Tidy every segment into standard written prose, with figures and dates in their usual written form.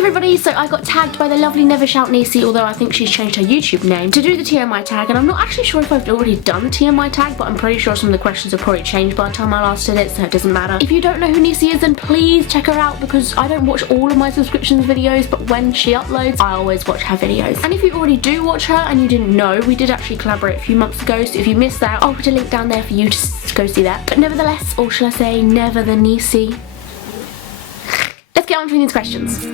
everybody, so I got tagged by the lovely Never Shout Nisi, although I think she's changed her YouTube name, to do the TMI tag, and I'm not actually sure if I've already done the TMI tag, but I'm pretty sure some of the questions have probably changed by the time I last did it, so it doesn't matter. If you don't know who Nisi is, then please check her out, because I don't watch all of my subscriptions videos, but when she uploads, I always watch her videos. And if you already do watch her and you didn't know, we did actually collaborate a few months ago, so if you missed that, I'll put a link down there for you to go see that. But nevertheless, or shall I say, never the Nisi. Let's get on to these questions.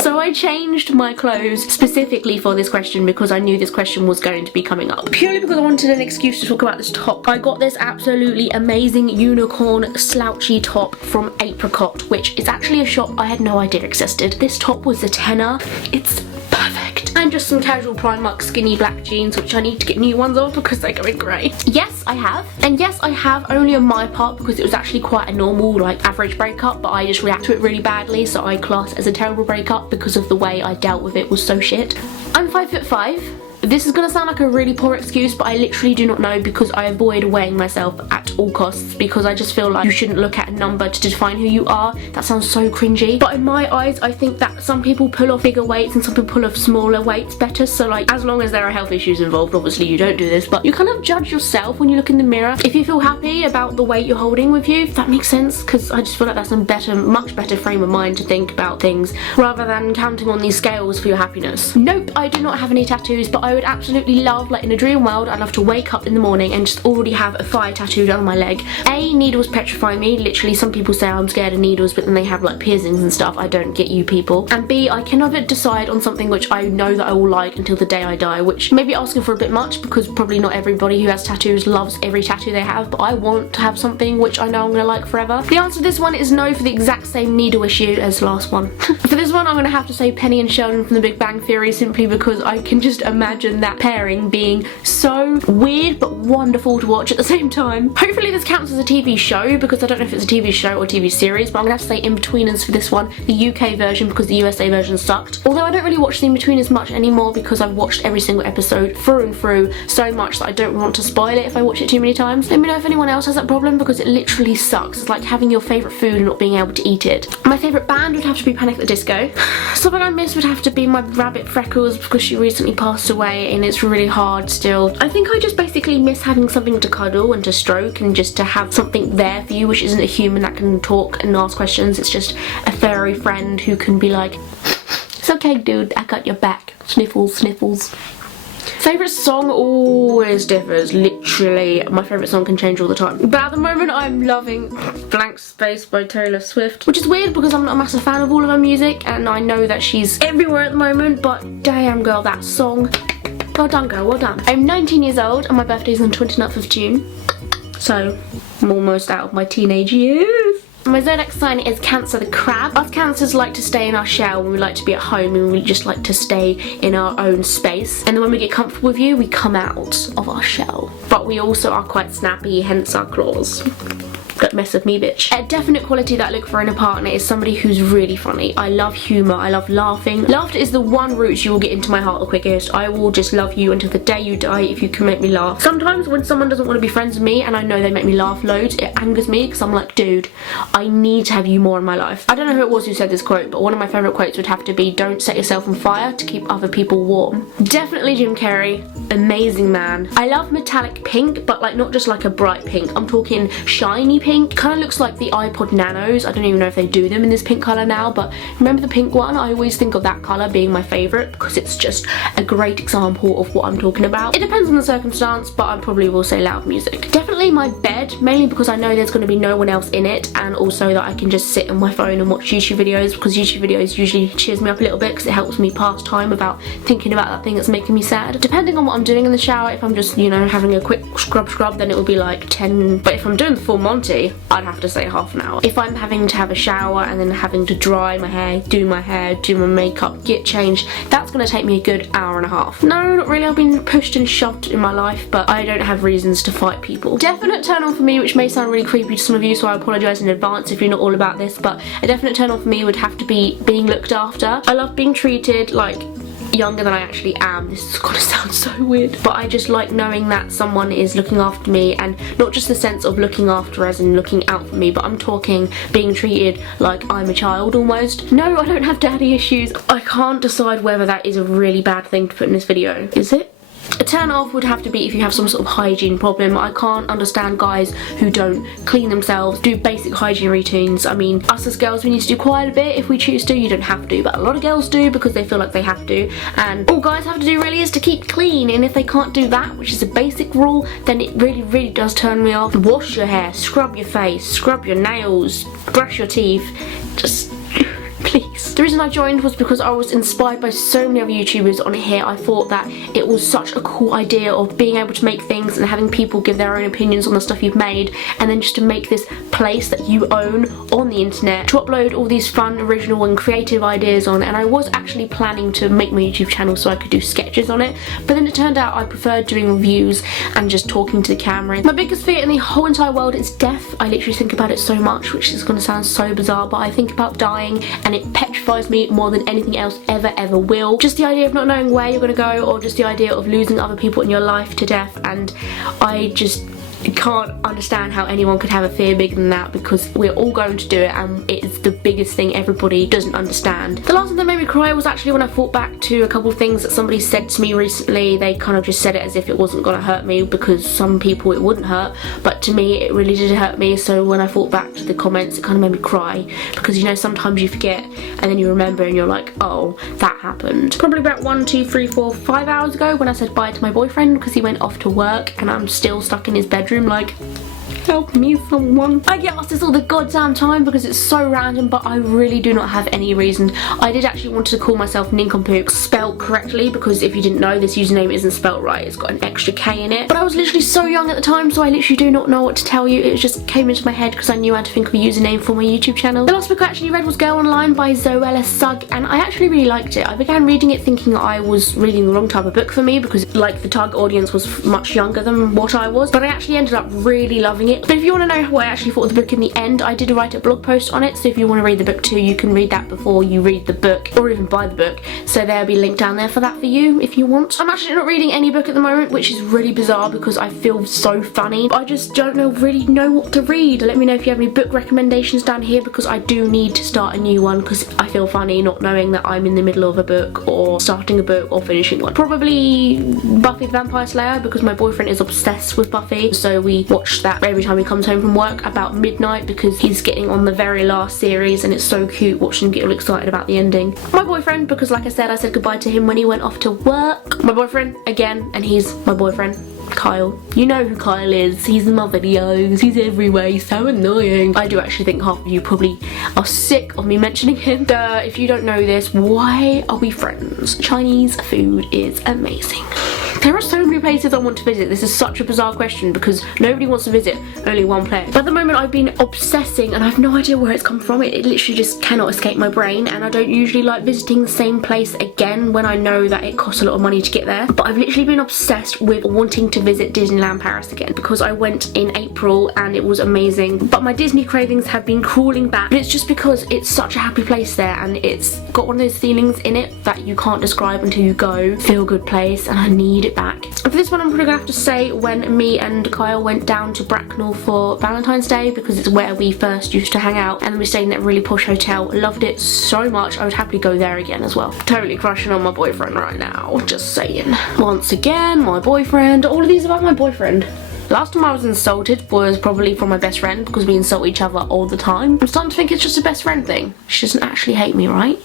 So I changed my clothes specifically for this question because I knew this question was going to be coming up. Purely because I wanted an excuse to talk about this top. I got this absolutely amazing unicorn slouchy top from Apricot, which is actually a shop I had no idea existed. This top was a tenner. It's perfect. And just some casual Primark skinny black jeans, which I need to get new ones of because they're going grey. Yes, I have. And yes, I have only on my part because it was actually quite a normal, like, average breakup, but I just react to it really badly, so I class it as a terrible breakup because of the way I dealt with it was so shit. I'm 5'5". This is gonna sound like a really poor excuse, but I literally do not know because I avoid weighing myself at all costs because I just feel like you shouldn't look at a number to define who you are. That sounds so cringy. But in my eyes, I think that some people pull off bigger weights and some people pull off smaller weights better. So like, as long as there are health issues involved, obviously you don't do this, but you kind of judge yourself when you look in the mirror. If you feel happy about the weight you're holding with you, if that makes sense, because I just feel like that's a better, much better frame of mind to think about things rather than counting on these scales for your happiness. Nope, I do not have any tattoos, but I would absolutely love, like in a dream world, I'd love to wake up in the morning and just already have a fire tattooed on my leg. A, needles petrify me. Literally, some people say I'm scared of needles, but then they have like piercings and stuff. I don't get you people. And B, I can never decide on something which I know that I will like until the day I die, which may be asking for a bit much because probably not everybody who has tattoos loves every tattoo they have, but I want to have something which I know I'm gonna like forever. The answer to this one is no for the exact same needle issue as the last one. For this one, I'm gonna have to say Penny and Sheldon from The Big Bang Theory, simply because I can just imagine that pairing being so weird but wonderful to watch at the same time. Hopefully this counts as a TV show because I don't know if it's a TV show or TV series, but I'm gonna have to say In-Betweeners for this one, the UK version, because the USA version sucked. Although I don't really watch the In-Betweeners much anymore because I've watched every single episode through and through so much that I don't want to spoil it if I watch it too many times. Let me know if anyone else has that problem because it literally sucks. It's like having your favourite food and not being able to eat it. My favourite band would have to be Panic! At the Disco. Something I miss would have to be my rabbit Freckles because she recently passed away and it's really hard still. I think I just basically miss having something to cuddle and to stroke and just to have something there for you, which isn't a human that can talk and ask questions. It's just a furry friend who can be like, it's okay dude, I got your back. Sniffles, sniffles. Favourite song always differs. Literally, my favourite song can change all the time. But at the moment, I'm loving Blank Space by Taylor Swift, which is weird because I'm not a massive fan of all of her music, and I know that she's everywhere at the moment, but damn girl, that song. Well done girl, well done. I'm 19 years old and my birthday is on the 29th of June. So, I'm almost out of my teenage years. My zodiac sign is Cancer the Crab. Us Cancers like to stay in our shell when we like to be at home and we just like to stay in our own space. And then when we get comfortable with you, we come out of our shell. But we also are quite snappy, hence our claws. Don't mess with me, bitch. A definite quality that I look for in a partner is somebody who's really funny. I love humour, I love laughing. Laughter is the one route you will get into my heart the quickest. I will just love you until the day you die if you can make me laugh. Sometimes when someone doesn't want to be friends with me and I know they make me laugh loads, it angers me because I'm like, dude, I need to have you more in my life. I don't know who it was who said this quote, but one of my favourite quotes would have to be, don't set yourself on fire to keep other people warm. Definitely Jim Carrey. Amazing man. I love metallic pink, but like not just like a bright pink. I'm talking shiny pink. Kind of looks like the iPod Nanos. I don't even know if they do them in this pink colour now, but remember the pink one? I always think of that colour being my favourite because it's just a great example of what I'm talking about. It depends on the circumstance, but I probably will say loud music. Definitely my bed, mainly because I know there's going to be no one else in it, and also that I can just sit on my phone and watch YouTube videos, because YouTube videos usually cheers me up a little bit because it helps me pass time without thinking about that thing that's making me sad. Depending on what I'm doing in the shower, if I'm just, you know, having a quick scrub, then it will be like 10, but if I'm doing the full Monty, I'd have to say half an hour. If I'm having to have a shower and then having to dry my hair, do my makeup, get changed, that's going to take me a good hour and a half. No, not really. I've been pushed and shoved in my life, but I don't have reasons to fight people. Definite turn on for me, which may sound really creepy to some of you, so I apologise in advance if you're not all about this, but a definite turn on for me would have to be being looked after. I love being treated like younger than I actually am. This is gonna sound so weird, but I just like knowing that someone is looking after me, and not just the sense of looking after as in looking out for me, but I'm talking being treated like I'm a child almost. No, I don't have daddy issues. I can't decide whether that is a really bad thing to put in this video. Is it? A turn off would have to be if you have some sort of hygiene problem. I can't understand guys who don't clean themselves, do basic hygiene routines. I mean, us as girls, we need to do quite a bit if we choose to. You don't have to, but a lot of girls do because they feel like they have to. And all guys have to do really is to keep clean. And if they can't do that, which is a basic rule, then it really, really does turn me off. Wash your hair, scrub your face, scrub your nails, brush your teeth. Just please. The reason I joined was because I was inspired by so many other YouTubers on here. I thought that it was such a cool idea of being able to make things and having people give their own opinions on the stuff you've made, and then just to make this place that you own on the internet to upload all these fun, original and creative ideas on. And I was actually planning to make my YouTube channel so I could do sketches on it, but then it turned out I preferred doing reviews and just talking to the camera. My biggest fear in the whole entire world is death. I literally think about it so much, which is going to sound so bizarre, but I think about dying and it petrifies me more than anything else ever will. Just the idea of not knowing where you're going to go, or just the idea of losing other people in your life to death, and I just can't understand how anyone could have a fear bigger than that, because we're all going to do it and it's the biggest thing everybody doesn't understand. The last thing that made me cry was actually when I thought back to a couple of things that somebody said to me recently. They kind of just said it as if it wasn't going to hurt me, because some people it wouldn't hurt, but to me it really did hurt me. So when I thought back to the comments, it kind of made me cry, because you know, sometimes you forget and then you remember and you're like, oh, that happened. Probably about 1, 2, 3, 4, 5 hours ago, when I said bye to my boyfriend because he went off to work and I'm still stuck in his bedroom like, help me someone. I get asked this all the goddamn time because it's so random, but I really do not have any reason. I did actually want to call myself NinkComPoop, spelled correctly, because if you didn't know, this username isn't spelled right. It's got an extra K in it. But I was literally so young at the time, so I literally do not know what to tell you. It just came into my head because I knew I had to think of a username for my YouTube channel. The last book I actually read was Girl Online by Zodiac, and I actually really liked it. I began reading it thinking I was reading the wrong type of book for me, because like the target audience was much younger than what I was, but I actually ended up really loving it. But if you want to know what I actually thought of the book in the end, I did write a blog post on it, so if you want to read the book too, you can read that before you read the book, or even buy the book, so there'll be a link down there for that for you if you want. I'm actually not reading any book at the moment, which is really bizarre because I feel so funny, but I just don't really know what to read. Let me know if you have any book recommendations down here, because I do need to start a new one, because I feel funny not knowing that I'm in the middle of a book or starting a book or finishing one. Probably Buffy the Vampire Slayer, because my boyfriend is obsessed with Buffy, so we watch that every time he comes home from work about midnight, because he's getting on the very last series and it's so cute watching him get all excited about the ending. My boyfriend, because like I said goodbye to him when he went off to work. My boyfriend again, and he's my boyfriend, Kyle. You know who Kyle is. He's in my videos, he's everywhere, he's so annoying. I do actually think half of you probably are sick of me mentioning him. If you don't know this, why are we friends? Chinese food is amazing. There are so many places I want to visit. This is such a bizarre question because nobody wants to visit only one place. But at the moment I've been obsessing and I have no idea where it's come from. It literally just cannot escape my brain, and I don't usually like visiting the same place again when I know that it costs a lot of money to get there. But I've literally been obsessed with wanting to visit Disneyland Paris again, because I went in April and it was amazing. But my Disney cravings have been crawling back, and it's just because it's such a happy place there, and it's got one of those feelings in it that you can't describe until you go. Feel good place, and I need it back. For this one I'm probably gonna have to say when me and Kyle went down to Bracknell for Valentine's Day, because it's where we first used to hang out, and we stayed in that really posh hotel. Loved it so much, I would happily go there again as well. Totally crushing on my boyfriend right now, just saying. Once again, my boyfriend. All of these about my boyfriend. Last time I was insulted was probably from my best friend, because we insult each other all the time. I'm starting to think it's just a best friend thing. She doesn't actually hate me, right?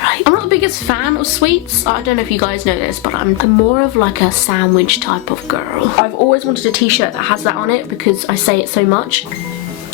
Right. I'm not the biggest fan of sweets. I don't know if you guys know this, but I'm more of like a sandwich type of girl. I've always wanted a t-shirt that has that on it because I say it so much.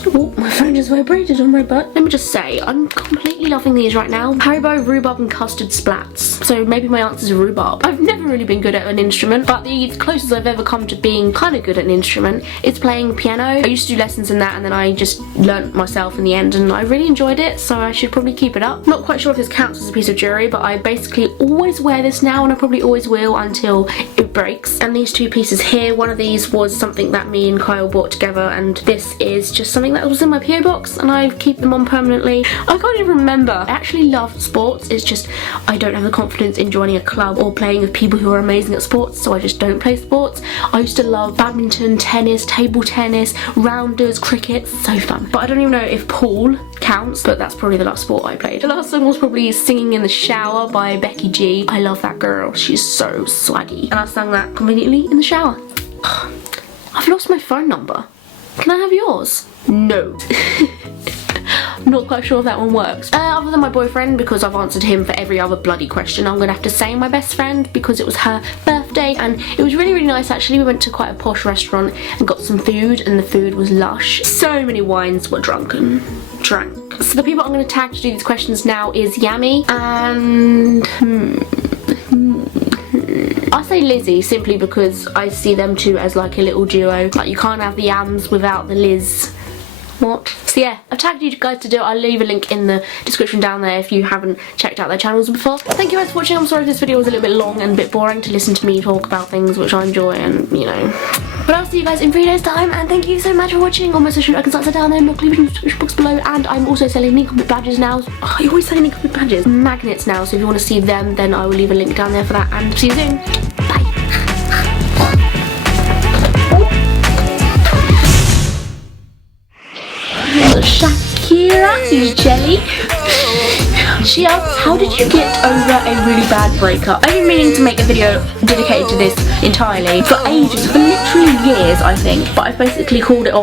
Oh, my phone just vibrated on my butt. Let me just say, I'm completely loving these right now. Haribo, rhubarb and custard splats. So maybe my answer's rhubarb. I've never really been good at an instrument, but the closest I've ever come to being kind of good at an instrument is playing piano. I used to do lessons in that, and then I just learnt myself in the end, and I really enjoyed it, so I should probably keep it up. Not quite sure if this counts as a piece of jewellery, but I basically always wear this now, and I probably always will until it breaks. And these two pieces here, one of these was something that me and Kyle bought together, and this is just something think that was in my PO box and I keep them on permanently. I can't even remember. I actually love sports, it's just I don't have the confidence in joining a club or playing with people who are amazing at sports, so I just don't play sports. I used to love badminton, tennis, table tennis, rounders, cricket, so fun. But I don't even know if pool counts, but that's probably the last sport I played. The last song was probably Singing in the Shower by Becky G. I love that girl, she's so swaggy. And I sang that conveniently in the shower. I've lost my phone number. Can I have yours? No. I'm not quite sure if that one works. Other than my boyfriend, because I've answered him for every other bloody question, I'm gonna have to say my best friend because it was her birthday and it was really, really nice actually. We went to quite a posh restaurant and got some food and the food was lush. So many wines were drank. So the people I'm gonna tag to do these questions now is Yami and... I say Lizzie simply because I see them two as like a little duo. Like you can't have the Yams without the Liz. What? So yeah, I've tagged you guys to do it. I'll leave a link in the description down there if you haven't checked out their channels before. Thank you guys for watching. I'm sorry if this video was a little bit long and a bit boring to listen to me talk about things which I enjoy and, you know. But I'll see you guys in 3 days time and thank you so much for watching. All my social icons are down there in the description box below and I'm also selling NinkComPoop badges now. Oh, I always sell NinkComPoop badges. Magnets now, so if you want to see them then I will leave a link down there for that and see you soon. Bye. Shakira, she's jelly. She asks, how did you get over a really bad breakup? I've been meaning to make a video dedicated to this entirely for ages, for literally years I think, but I've basically called it off